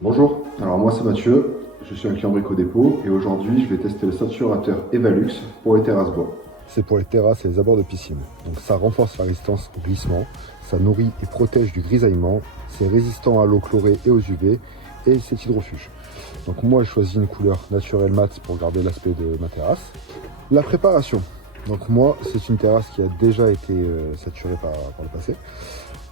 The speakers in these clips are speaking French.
Bonjour, alors moi c'est Mathieu, je suis un client Brico Dépôt et aujourd'hui je vais tester le saturateur Evalux pour les terrasses bois. C'est pour les terrasses et les abords de piscine. Donc ça renforce la résistance au glissement, ça nourrit et protège du grisaillement, c'est résistant à l'eau chlorée et aux UV et c'est hydrofuge. Donc moi j'ai choisi une couleur naturelle mat pour garder l'aspect de ma terrasse. La préparation. Donc moi c'est une terrasse qui a déjà été saturée par le passé.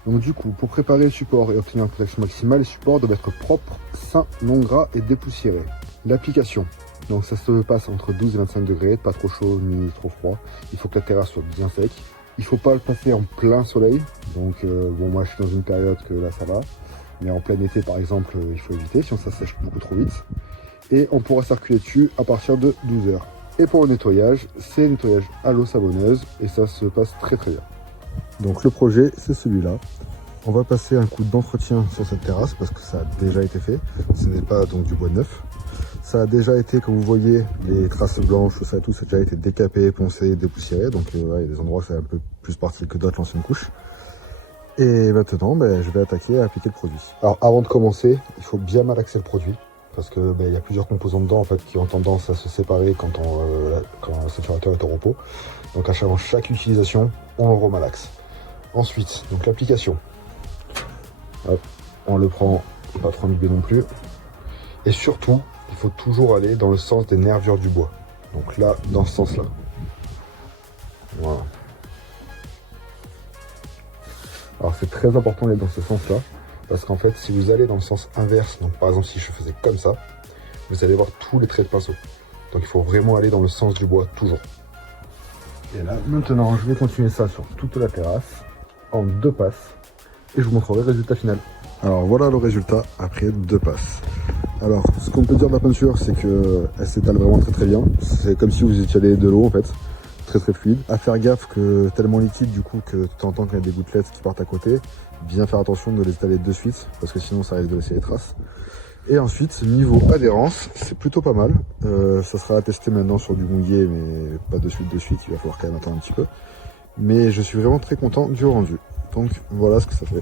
Donc du coup, pour préparer le support et obtenir une protection maximale, le support doit être propre, sain, non gras et dépoussiéré. L'application. Donc ça se passe entre 12 et 25 degrés, pas trop chaud ni trop froid. Il faut que la terrasse soit bien sec. Il ne faut pas le passer en plein soleil. Donc bon, moi je suis dans une période que là ça va. Mais en plein été par exemple, il faut éviter, sinon ça sèche beaucoup trop vite. Et on pourra circuler dessus à partir de 12 heures. Et pour le nettoyage, c'est nettoyage à l'eau savonneuse et ça se passe très très bien. Donc le projet c'est celui-là. On va passer un coup d'entretien sur cette terrasse parce que ça a déjà été fait. Ce n'est pas donc du bois neuf. Ça a déjà été, comme vous voyez, les traces blanches, tout ça et tout, ça a déjà été décapé, poncé, dépoussiéré. Donc ouais, il y a des endroits où c'est un peu plus parti que d'autres l'ancienne couche. Et maintenant, je vais attaquer à appliquer le produit. Alors avant de commencer, il faut bien malaxer le produit. Parce que il y a plusieurs composants dedans en fait, qui ont tendance à se séparer quand le saturateur est au repos. Donc avant chaque utilisation, on le remalaxe. Ensuite, donc l'application. Hop, on le prend pas trop imbibé non plus. Et surtout, il faut toujours aller dans le sens des nervures du bois. Donc là, dans ce sens-là. Voilà. Alors c'est très important d'aller dans ce sens-là. Parce qu'en fait, si vous allez dans le sens inverse, donc par exemple si je faisais comme ça, vous allez voir tous les traits de pinceau. Donc il faut vraiment aller dans le sens du bois, toujours. Et là, maintenant, je vais continuer ça sur toute la terrasse, en 2 passes. Et je vous montrerai le résultat final. Alors voilà le résultat après 2 passes. Alors ce qu'on peut dire de la peinture, c'est qu'elle s'étale vraiment très très bien. C'est comme si vous étiez de l'eau en fait, très très fluide. À faire gaffe que tellement liquide du coup que tu entends qu'il y a des gouttelettes qui partent à côté. Bien faire attention de les étaler de suite parce que sinon ça risque de laisser des traces. Et ensuite niveau adhérence, c'est plutôt pas mal. Ça sera à tester maintenant sur du mouillé mais pas de suite, il va falloir quand même attendre un petit peu. Mais je suis vraiment très content du rendu. Donc voilà ce que ça fait.